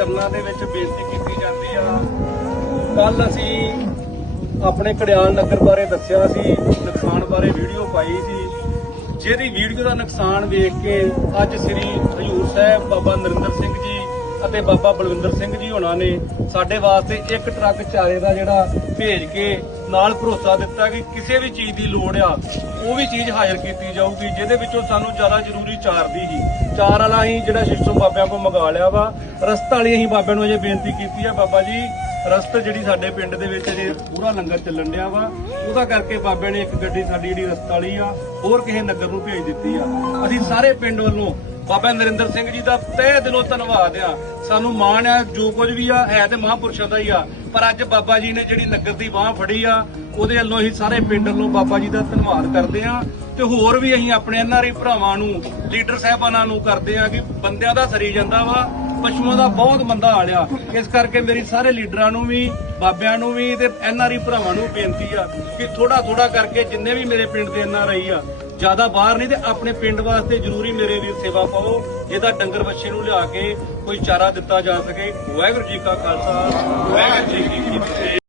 ਚਰਨਾਂ ਦੇ ਵਿੱਚ ਬੇਨਤੀ ਕੀਤੀ ਜਾਂਦੀ ਆ। ਕੱਲ ਅਸੀਂ ਆਪਣੇ ਕੜਿਆਲ ਨਗਰ ਬਾਰੇ ਦੱਸਿਆ ਸੀ, ਨੁਕਸਾਨ ਬਾਰੇ ਵੀਡੀਓ ਪਾਈ ਸੀ। ਜਿਹਦੀ ਵੀਡੀਓ ਦਾ ਨੁਕਸਾਨ ਵੇਖ ਕੇ ਅੱਜ ਸ੍ਰੀ ਹਜੂਰ ਸਾਹਿਬ ਬਾਬਾ ਨਰਿੰਦਰ ਅਤੇ ਬਾਬਾ ਬਲਵਿੰਦਰ ਸਿੰਘ ਜੀ ਹੋਣਾ ਨੇ ਸਾਡੇ ਵਾਸਤੇ ਇੱਕ ਟਰੱਕ ਚਾਰੇ ਦਾ ਜਿਹੜਾ ਭੇਜ ਕੇ ਨਾਲ ਭਰੋਸਾ ਦਿੱਤਾ ਕਿ ਕਿਸੇ ਵੀ ਚੀਜ਼ ਦੀ ਲੋੜ ਆ, ਉਹ ਵੀ ਚੀਜ਼ ਹਾਜ਼ਰ ਕੀਤੀ ਜਾਊਗੀ, ਜਿਹਦੇ ਵਿੱਚੋਂ ਸਾਨੂੰ ਜ਼ਿਆਦਾ ਜ਼ਰੂਰੀ ਚਾਰ ਦੀ ਸੀ ਚਾਰ ਵਾਲਾ ਅਸੀਂ ਜਿਹੜਾ ਸਿਸਟਮ ਬਾਬਿਆਂ ਕੋਲ ਮੰਗਾ ਲਿਆ ਵਾ, ਰਸਤਾ ਵਾਲੀ ਅਸੀਂ ਬਾਬਿਆਂ ਨੂੰ ਅਜੇ ਬੇਨਤੀ ਕੀਤੀ ਆ, ਬਾਬਾ ਜੀ, ਰਸਤ ਜਿਹੜੀ ਸਾਡੇ ਪਿੰਡ ਦੇ ਵਿੱਚ ਜੇ ਪੂਰਾ ਲੰਗਰ ਚੱਲਣ ਡਿਆ ਵਾ, ਉਹਦਾ ਕਰਕੇ ਬਾਬਿਆਂ ਨੇ ਇੱਕ ਗੱਡੀ ਸਾਡੀ ਜਿਹੜੀ ਰਸਤ ਵਾਲੀ ਆ, ਹੋਰ ਕਿਸੇ ਨਗਰ ਨੂੰ ਭੇਜ ਦਿੱਤੀ ਆ। ਅਸੀਂ ਸਾਰੇ ਪਿੰਡ ਵੱਲੋਂ ਬਾਬਾ ਨਰਿੰਦਰ ਸਿੰਘ ਜੀ ਦਾ ਤਹਿ ਦਿਲੋਂ ਧੰਨਵਾਦ ਆ। ਸਾਨੂੰ ਮਾਣ ਆ, ਜੋ ਕੁਝ ਵੀ ਆ, ਹੈ ਤੇ ਮਹਾਂਪੁਰਸ਼ਾਂ ਦਾ ਹੀ ਆ। ਪਰ ਅੱਜ ਬਾਬਾ ਜੀ ਨੇ ਜਿਹੜੀ ਨਗਰ ਦੀ ਬਾਹ ਫੜੀ ਆ, ਉਹਦੇ ਵੱਲੋਂ ਅਸੀਂ ਸਾਰੇ ਪਿੰਡ ਵੱਲੋਂ ਬਾਬਾ ਜੀ ਦਾ ਧੰਨਵਾਦ ਕਰਦੇ ਆ। ਤੇ ਹੋਰ ਵੀ ਅਸੀਂ ਆਪਣੇ ਐਨਆਰਆਈ ਭਰਾਵਾਂ ਨੂੰ, ਲੀਡਰ ਸਾਹਿਬਾਨਾਂ ਨੂੰ ਕਰਦੇ ਆ ਕਿ ਬੰਦਿਆਂ ਦਾ ਸਰੀ ਜਾਂਦਾ ਵਾ, ਪਸ਼ੂਆਂ ਦਾ ਬਹੁਤ ਮੰਦਾ ਹਾਲ ਆ। ਇਸ ਕਰਕੇ ਮੇਰੀ ਸਾਰੇ ਲੀਡਰਾਂ ਨੂੰ ਵੀ, ਬਾਬਿਆਂ ਨੂੰ ਵੀ ਤੇ ਐਨਆਰਆਈ ਭਰਾਵਾਂ ਨੂੰ ਬੇਨਤੀ ਆ ਕਿ ਥੋੜਾ ਥੋੜਾ ਕਰਕੇ ਜਿੰਨੇ ਵੀ ਮੇਰੇ ਪਿੰਡ ਦੇ ਐਨਆਰਆਈ ਆ ਜ਼ਿਆਦਾ ਬਾਹਰ ਨਹੀਂ ਤੇ ਆਪਣੇ ਪਿੰਡ ਵਾਸਤੇ ਜ਼ਰੂਰੀ ਮੇਰੇ ਵੀਰ ਸੇਵਾ ਪਾਓ, ਜਿਹਦਾ ਡੰਗਰ ਬੱਚੇ ਨੂੰ ਲਿਆ ਕੇ ਕੋਈ ਚਾਰਾ ਦਿੱਤਾ ਜਾ ਸਕੇ। ਵਾਹਿਗੁਰੂ ਜੀ ਕਾ ਖਾਲਸਾ, ਵਾਹਿਗੁਰੂ ਜੀ ਕੀ ਫਤਿਹ।